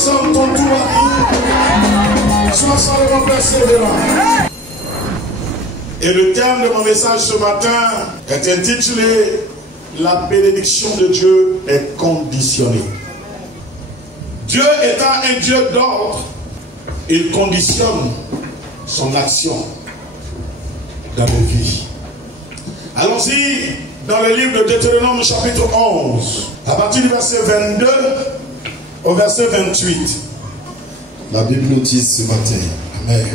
personne, ton tour arrive. Sois seulement persévérant. Et le thème de mon message ce matin est intitulé « La bénédiction de Dieu est conditionnée ». Dieu étant un Dieu d'ordre, il conditionne son action dans nos vies. Allons-y dans le livre de Deutéronome chapitre 11, à partir du verset 22 au verset 28. La Bible nous dit ce matin, Amen.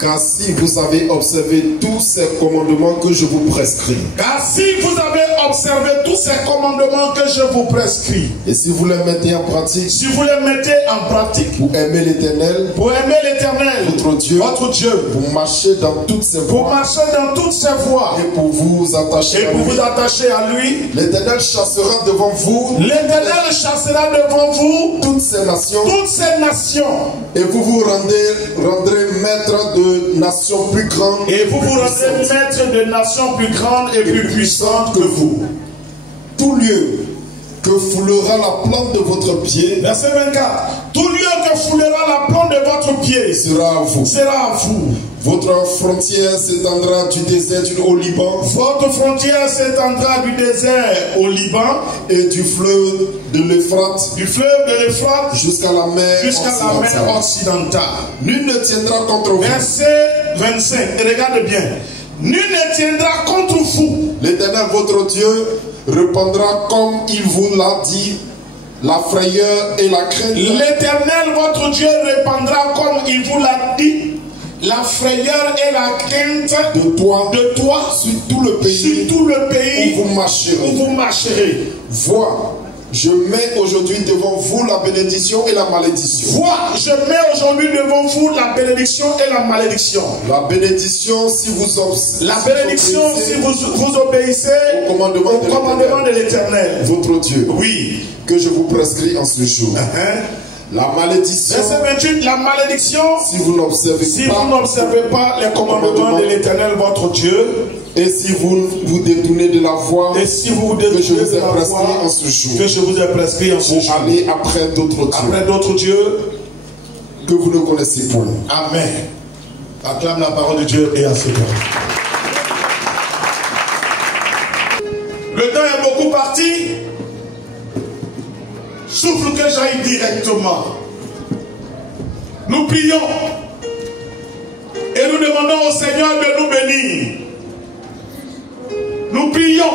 Car si vous avez observé tous ces commandements que je vous prescris. Car si vous avez observé tous ces commandements que je vous prescris. Et si vous les mettez en pratique. Si vous les mettez en pratique. Pour aimer l'Éternel. Pour aimer l'Éternel. Votre Dieu. Votre Dieu. Pour marcher dans toutes ses voies. Pour marcher dans toutes ses voies. Et pour vous attacher à lui. Et pour vous attacher à lui. L'Éternel chassera devant vous. L'Éternel chassera devant vous. Toutes ces nations. Toutes ces nations. Et vous vous rendrez maître de nations plus grandes. Et vous vous rendrez maître de nations plus grandes et plus puissantes que vous. Tout lieu que foulera la plante de votre pied. Verset 24. Tout lieu que foulera la plante de votre pied sera à vous. Sera à vous. Votre frontière s'étendra du désert au Liban. Votre frontière s'étendra du désert au Liban et du fleuve de l'Euphrate. Du fleuve de l'Euphrate jusqu'à la mer occidentale. Nul ne tiendra contre vous. Verset 25. Et regarde bien. Nul ne tiendra contre vous. L'Éternel votre Dieu répandra comme il vous l'a dit la frayeur et la crainte. L'Éternel votre Dieu répandra comme il vous l'a dit la frayeur et la crainte de toi sur tout le pays, où vous marcherez. Vois, je mets aujourd'hui devant vous la bénédiction et la malédiction. Vois, je mets aujourd'hui devant vous la bénédiction et la malédiction. La bénédiction si vous obéissez. La bénédiction si vous obéissez au commandement de l'Éternel. Votre Dieu. Oui. Que je vous prescris en ce jour. La malédiction. Verset 28, la malédiction. Si vous n'observez pas les commandements de l'Éternel votre Dieu. Et si vous vous détournez de la voie que je vous ai prescrit en ce jour. Que je vous ai prescrit en ce jour. Aller après d'autres dieux. Après d'autres dieux que vous ne connaissez pas. Amen. Acclame la parole de Dieu et à ce temps. Le temps est beaucoup parti. Souffle que j'aille directement. Nous prions et nous demandons au Seigneur de nous bénir. Nous prions.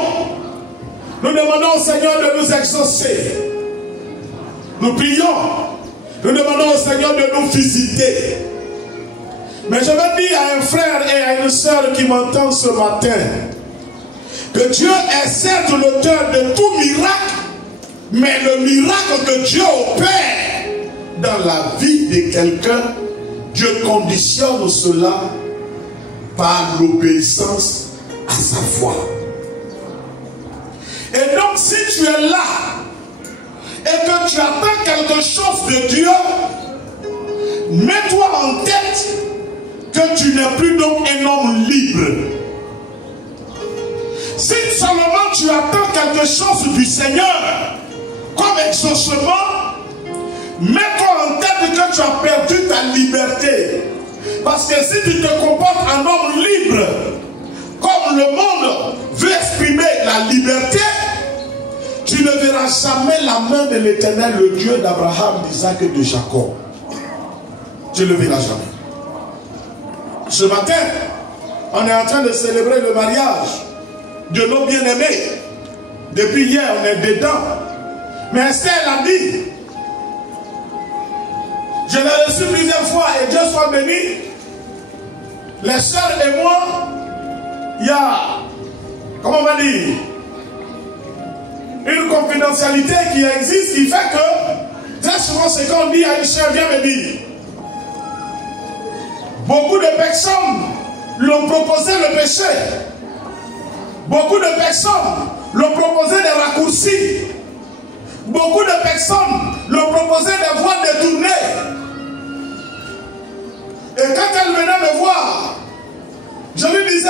Nous demandons au Seigneur de nous exaucer. Nous prions. Nous demandons au Seigneur de nous visiter. Mais je veux dire à un frère et à une sœur qui m'entendent ce matin que Dieu est certes l'auteur de tout miracle. Mais le miracle que Dieu opère dans la vie de quelqu'un, Dieu conditionne cela par l'obéissance à sa voix. Et donc si tu es là et que tu attends quelque chose de Dieu, mets-toi en tête que tu n'es plus donc un homme libre. Si seulement tu attends quelque chose du Seigneur, comme exaucement, mets-toi en tête que tu as perdu ta liberté. Parce que si tu te comportes en homme libre, comme le monde veut exprimer la liberté, tu ne verras jamais la main de l'Éternel, le Dieu d'Abraham, d'Isaac et de Jacob. Tu ne le verras jamais. Ce matin, on est en train de célébrer le mariage de nos bien-aimés. Depuis hier, on est dedans. Mais Esther a dit, je l'ai reçu plusieurs fois et Dieu soit béni. Les sœurs et moi, il y a, comment on va dire, une confidentialité qui existe qui fait que très souvent ce qu'on dit à une sœur, viens me dire. Beaucoup de personnes l'ont proposé le péché. Beaucoup de personnes l'ont proposé des raccourcis. Beaucoup de personnes l'ont proposé des voies détournées. Et quand elle venait me voir, je lui disais,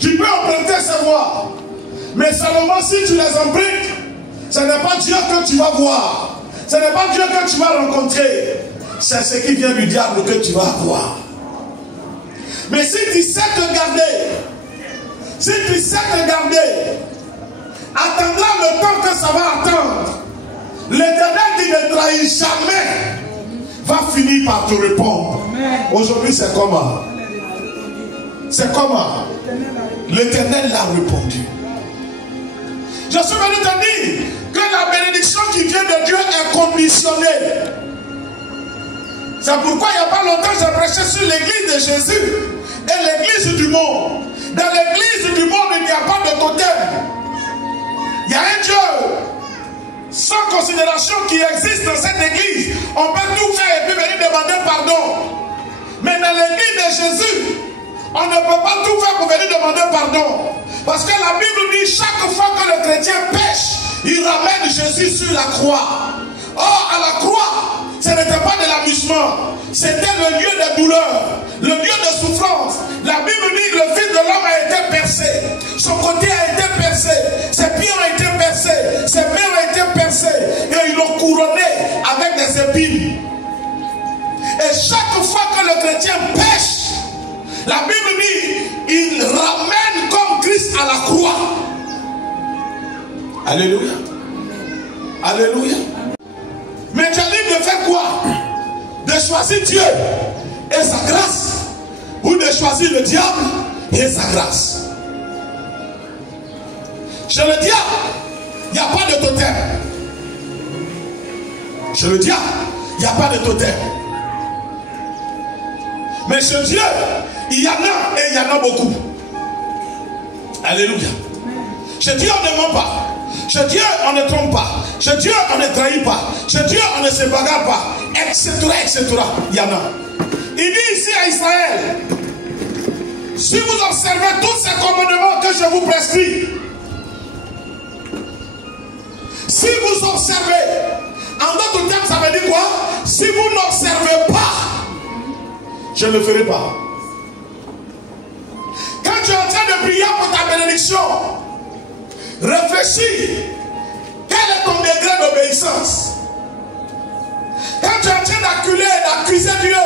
tu peux emprunter ces voies. Mais seulement si tu les empruntes, ce n'est pas Dieu que tu vas voir. Ce n'est pas Dieu que tu vas rencontrer, c'est ce qui vient du diable que tu vas avoir. Mais si tu sais te garder, attendra le temps que ça va attendre. L'Éternel qui ne trahit jamais va finir par te répondre. Aujourd'hui, c'est comment? C'est comment? L'Éternel l'a répondu. Je suis venu te dire que la bénédiction qui vient de Dieu est conditionnée. C'est pourquoi il n'y a pas longtemps j'ai prêché sur l'église de Jésus et l'église du monde. Dans l'église du monde, il n'y a pas de totem. Il y a un Dieu sans considération qui existe dans cette église. On peut tout faire et puis venir demander pardon. Mais dans l'église de Jésus, on ne peut pas tout faire pour venir demander pardon. Parce que la Bible dit chaque fois que le chrétien pêche, il ramène Jésus sur la croix. Or, à la croix, ce n'était pas de l'amusement. C'était le lieu de douleur, le lieu de souffrance. La Bible dit que le Fils de l'homme a été percé. Son côté a été percé. Ses pieds ont été percés. Ses mains ont été percées. Et ils l'ont couronné avec des épines. Et chaque fois que le chrétien pêche, la Bible dit, il ramène comme Christ à la croix. Alléluia. Alléluia. Mais tu es libre de faire quoi? De choisir Dieu et sa grâce, ou de choisir le diable et sa grâce. Chez le diable, il n'y a pas de totem. Chez le diable, il n'y a pas de totem. Mais chez Dieu, il y en a et il y en a beaucoup. Alléluia. Chez Dieu, on ne ment pas. Chez Dieu, on ne trompe pas. Chez Dieu, on ne trahit pas. Chez Dieu, on ne se bagarre pas. Etc. Etc. Il y en a. Il dit ici à Israël, si vous observez tous ces commandements que je vous prescris, si vous observez, en d'autres termes, ça veut dire quoi? Si vous n'observez pas, je ne le ferai pas. Quand tu es en train de prier pour ta bénédiction, réfléchis. Quel est ton degré d'obéissance? Quand tu es en train d'accuser Dieu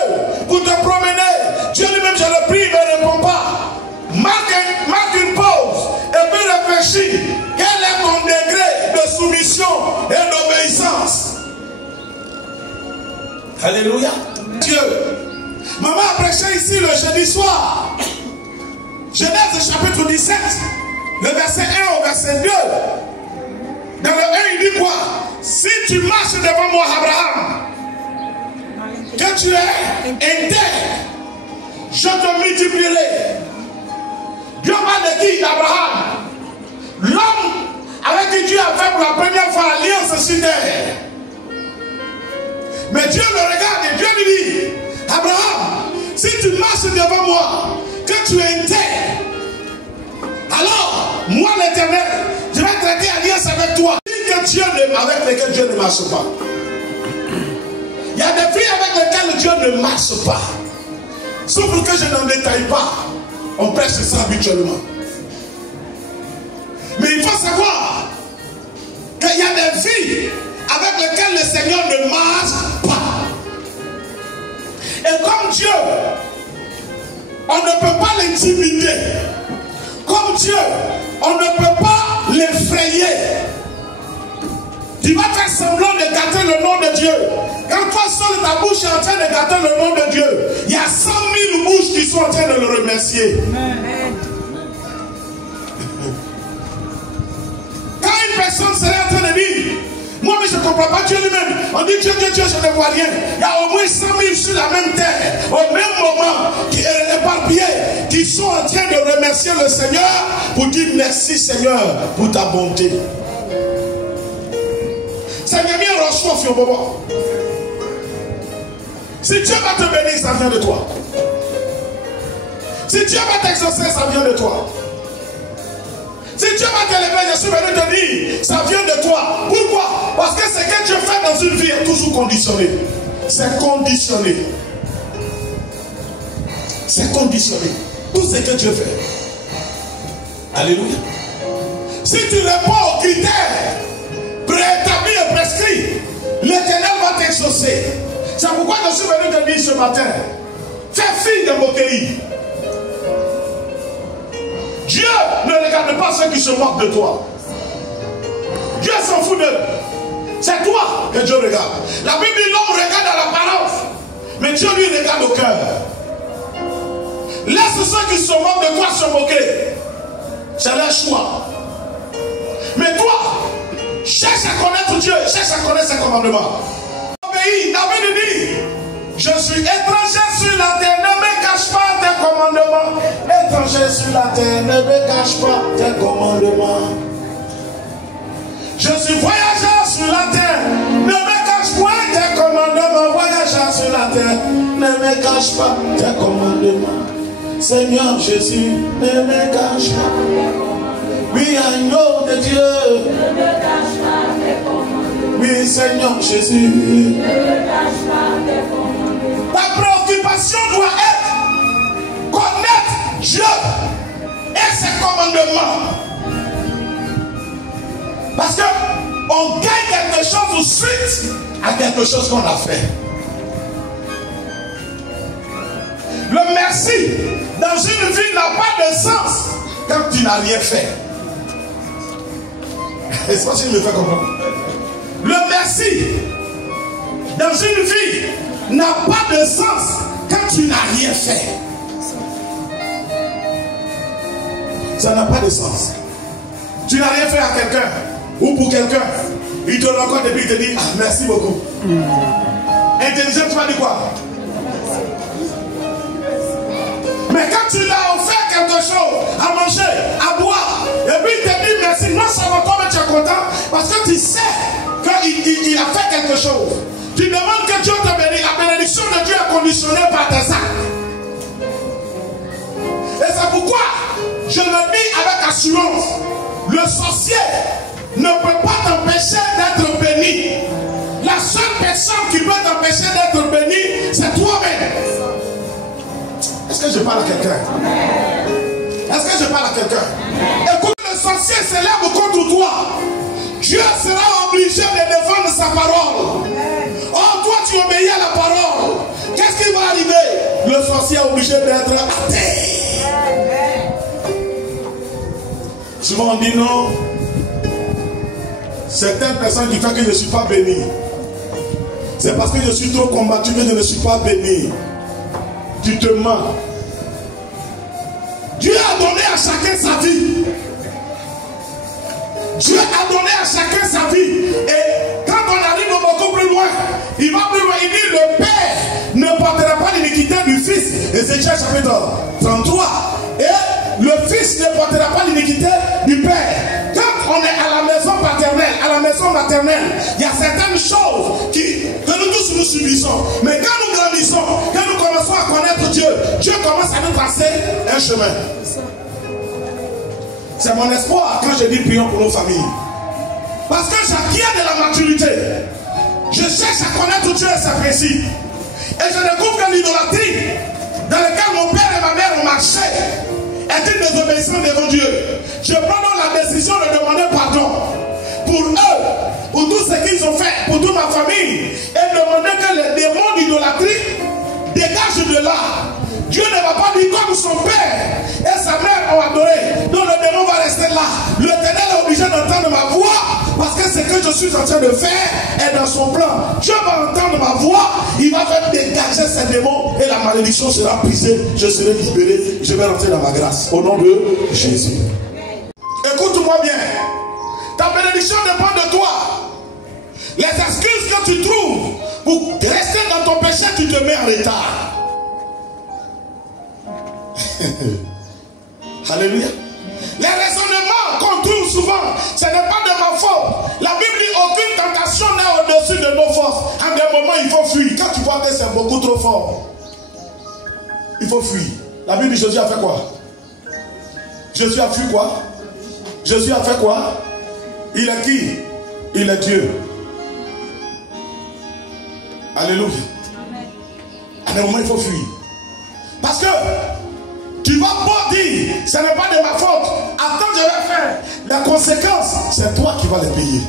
pour te promener, Dieu lui-même, je le prie, il ne répond pas. Marque une pause et puis réfléchis. Quel est ton degré de soumission et d'obéissance? Alléluia. Dieu. Maman a prêché ici le jeudi soir. Genèse chapitre 17, le verset 1 au verset 2. Dans le 1, il dit quoi? Si tu marches devant moi, Abraham, que tu es intègre, je te multiplierai. Dieu parle de qui? D'Abraham. L'homme avec qui Dieu a fait pour la première fois alliance sur terre. Mais Dieu le regarde et Dieu lui dit, Abraham, si tu marches devant moi, que tu es intègre, alors, moi l'Éternel, je vais traiter alliance avec toi. Avec lesquels Dieu ne marche pas. Il y a des filles avec lesquelles Dieu ne marche pas. Sauf que je n'en détaille pas. On prêche ça habituellement. Mais il faut savoir qu'il y a des filles avec lesquelles le Seigneur ne marche pas. Et comme Dieu, on ne peut pas l'intimider. Comme Dieu, on ne peut pas l'effrayer. Tu vas faire semblant de gâter le nom de Dieu. Quand toi seul, ta bouche est en train de gâter le nom de Dieu, il y a 100 000 bouches qui sont en train de le remercier. Amen. Quand une personne serait en train de dire, moi mais je ne comprends pas Dieu lui-même. On dit Dieu, Dieu, Dieu, je ne vois rien. Il y a au moins 100 000 sur la même terre, au même moment, qui est éparpillé, qui sont en train de remercier le Seigneur pour dire merci Seigneur pour ta bonté. Seigneur, bien reçois sur Bobo. Si Dieu va te bénir, ça vient de toi. Si Dieu va t'exaucer, ça vient de toi. Si Dieu va t'élever, je suis venu te dire, ça vient de toi. Pourquoi? Parce que ce que Dieu fait dans une vie est toujours conditionné. C'est conditionné. C'est conditionné. Tout ce que Dieu fait. Alléluia. Si tu réponds aux critères préétablis et prescrits, l'Éternel danser. C'est pourquoi je suis venu te dire ce matin, fais fi de moquerie. Dieu ne regarde pas ceux qui se moquent de toi. Dieu s'en fout d'eux. C'est toi que Dieu regarde. La Bible dit l'homme regarde à l'apparence, mais Dieu lui regarde au cœur. Laisse ceux qui se moquent de toi se moquer. C'est leur choix. Mais toi, cherche à connaître Dieu, cherche à connaître ses commandements. Obéis, David dit, je suis étranger sur la terre, ne me cache pas tes commandements. Étranger sur la terre, ne me cache pas tes commandements. Je suis voyageur sur la terre, ne me cache pas tes commandements. Voyageur sur la terre, ne me cache pas tes commandements. Seigneur Jésus, ne me cache pas. Oui, agneau de Dieu, ne me cache pas tes commandements. Oui, Seigneur Jésus, ne me cache pas tes commandements. Ta préoccupation doit être connaître Dieu et ses commandements. Parce qu'on gagne quelque chose suite à quelque chose qu'on a fait. Le merci dans une vie n'a pas de sens quand tu n'as rien fait. Est-ce que je me fais comprendre? Le merci dans une vie n'a pas de sens quand tu n'as rien fait. Ça n'a pas de sens. Tu n'as rien fait à quelqu'un ou pour quelqu'un. Il te rencontre et puis il te dit ah, merci beaucoup. Intelligent, tu vas dire quoi? Mais quand tu l'as offert quelque chose, à manger, à boire, et puis il te dit merci, non seulement toi tu es content, parce que tu sais qu'il a fait quelque chose. Tu demandes que Dieu te bénisse. La bénédiction de Dieu est conditionnée par tes actes. Et c'est pourquoi je le dis avec assurance, le sorcier ne peut pas t'empêcher d'être béni. La seule personne qui peut t'empêcher d'être béni, c'est toi-même. Est-ce que je parle à quelqu'un? Est-ce que je parle à quelqu'un? Écoute, le sorcier s'élève contre toi. Dieu sera obligé de défendre sa parole. Oh, toi tu obéis à la parole. Qu'est-ce qui va arriver? Le sorcier est obligé d'être à terre. Souvent on dit non. Certaines personnes qui font que je ne suis pas béni. C'est parce que je suis trop combattu que je ne suis pas béni. Tu te mens. Dieu a donné à chacun sa vie. Dieu a donné à chacun sa vie. Et quand on arrive beaucoup plus loin, il va plus loin. Il dit le Père ne portera pas l'iniquité du Fils. Ézéchiel chapitre 33. Et le Fils ne portera pas l'iniquité du Père. Quand on est à la maison paternelle, à la maison maternelle, il y a certaines choses que nous tous nous subissons. Mais quand nous grandissons, quand nous commençons à connaître Dieu, Dieu commence à nous tracer un chemin. C'est mon espoir quand je dis prions pour nos familles. Parce que j'acquiers de la maturité. Je cherche à connaître Dieu et ses principes. Et je découvre que l'idolâtrie dans laquelle mon père et ma mère ont marché est une désobéissance devant Dieu. Je prends donc la décision de demander pardon pour eux, pour tout ce qu'ils ont fait, pour toute ma famille, et demander que les démons d'idolâtrie dégagent de là. Dieu ne va pas dire comme son père et sa mère ont adoré. Donc le démon va rester là. L'Éternel est obligé d'entendre ma voix parce que ce que je suis en train de faire est dans son plan. Dieu va entendre ma voix, il va faire dégager ces démons et la malédiction sera brisée. Je serai libéré, je vais rentrer dans ma grâce. Au nom de Jésus. Écoute-moi bien. Ta bénédiction dépend de toi. Les excuses que tu trouves pour rester dans ton péché, tu te mets en retard. Alléluia. Les raisonnements qu'on trouve souvent, ce n'est pas de ma faute. La Bible dit aucune tentation n'est au-dessus de nos forces. En des moments, il faut fuir. Quand tu vois que c'est beaucoup trop fort, il faut fuir. La Bible dit Jésus a fait quoi? Jésus a fui quoi? Jésus a fait quoi? Il est qui? Il est Dieu. Alléluia. À des moments, il faut fuir. Parce que tu vas pas dire, ce n'est pas de ma faute. Attends, je vais faire. La conséquence, c'est toi qui vas les payer.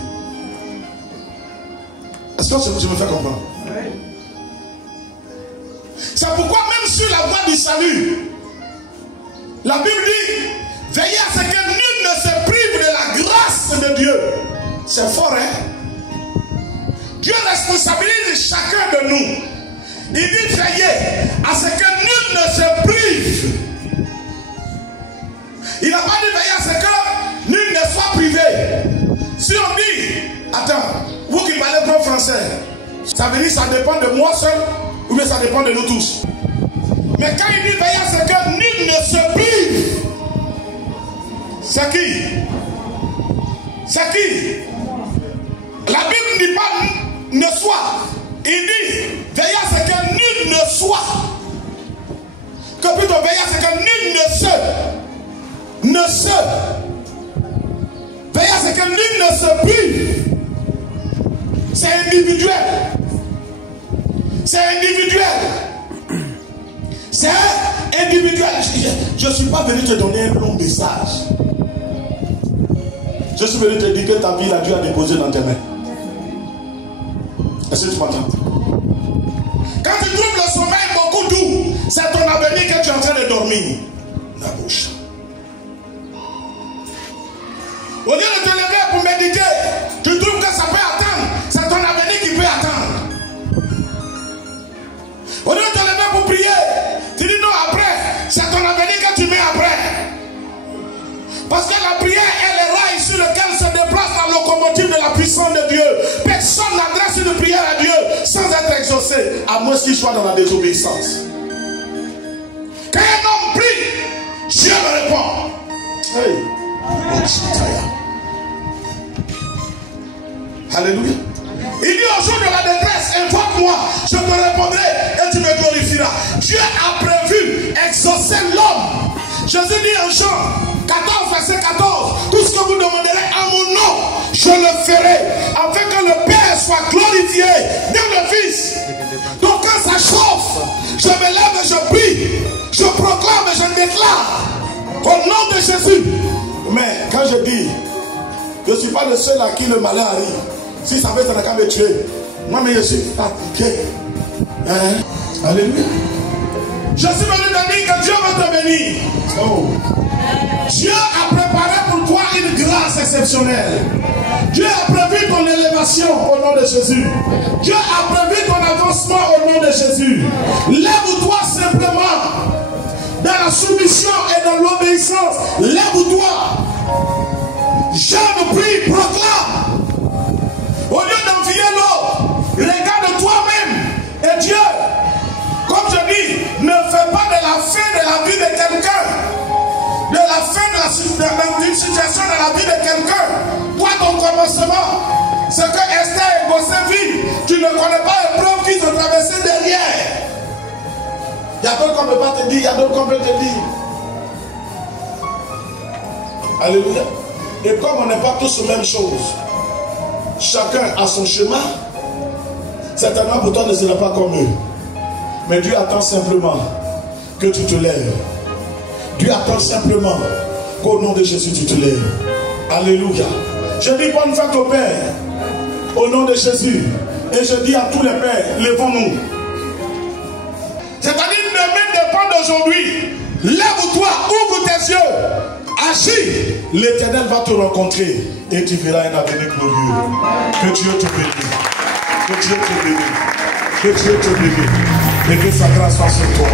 Est-ce que je me fais comprendre? C'est pourquoi même sur la voie du salut, la Bible dit, veillez à ce que nul ne se prive de la grâce de Dieu. C'est fort, hein? Dieu responsabilise chacun de nous. Il dit, veillez à ce que nul ne se prive. Il n'a pas dit veillez à ce que nul ne soit privé. Si on dit, attends, vous qui parlez bon français, ça veut dire que ça dépend de moi seul ou bien ça dépend de nous tous. Mais quand il dit veillez à ce que nul ne se prive, c'est qui? C'est qui? La Bible ne dit pas ne soit. Il dit veillez à ce que nul ne soit. Que plutôt veillez à ce que nul ne se. Veillez à ce que nul ne se prive. C'est individuel. C'est individuel. C'est individuel. Je ne suis pas venu te donner un long message. Je suis venu te dire que ta vie, là, Dieu a déposé dans tes mains. Est-ce que tu m'entends? Quand tu trouves le sommeil beaucoup doux, c'est ton avenir que tu es en train de dormir. La bouche. Au lieu de te lever pour méditer, tu trouves que ça peut attendre. C'est ton avenir qui peut attendre. Au lieu de te lever pour prier, tu dis non après. C'est ton avenir que tu mets après. Parce que la prière est le rail sur lequel se déplace la locomotive de la puissance de Dieu. Personne n'adresse une prière à Dieu sans être exaucé, à moins qu'il soit dans la désobéissance. Quand un homme prie, Dieu le répond. Hey. Alléluia. Il dit au jour de la détresse, invoque-moi, je te répondrai et tu me glorifieras. Dieu a prévu exaucer l'homme. Jésus dit en Jean 14, verset 14, tout ce que vous demanderez à mon nom, je le ferai, afin que le Père soit glorifié dans le Fils. Donc quand ça chauffe, je me lève et je prie, je proclame et je déclare au nom de Jésus. Mais quand je dis, je ne suis pas le seul à qui le malheur arrive. Si ça veut, ça n'a qu'à me tuer. Moi, mais je suis fatigué. Hein? Alléluia. Je suis venu te dire que Dieu veut te bénir. Oh. Dieu a préparé pour toi une grâce exceptionnelle. Dieu a prévu ton élévation au nom de Jésus. Dieu a prévu ton avancement au nom de Jésus. Lève-toi simplement dans la soumission et dans l'obéissance. Lève-toi. Jeune, prie, proclame. Au lieu d'envier l'autre, regarde toi-même. Et Dieu, comme je dis, ne fais pas de la fin de la vie de quelqu'un, de la fin d'une situation de la vie de quelqu'un, toi ton commencement, ce que Esther et Gossé vivent, tu ne connais pas l'épreuve qu'ils ont traversé derrière. Il y a d'autres qu'on ne peut pas te dire, il y a d'autres qu'on peut te dire. Alléluia. Et comme on n'est pas tous la même chose, chacun a son chemin, certainement pour toi ne sera pas comme eux. Mais Dieu attend simplement que tu te lèves. Dieu attend simplement qu'au nom de Jésus tu te lèves. Alléluia. Je dis bonne fête au Père, au nom de Jésus. Et je dis à tous les pères, levons-nous. C'est-à-dire, demain dépend d'aujourd'hui. Lève-toi, ouvre tes yeux, agis. L'Éternel va te rencontrer et tu verras un avenir glorieux. Que Dieu te bénisse. Que Dieu te bénisse. Que Dieu te bénisse. Et que sa grâce soit sur toi.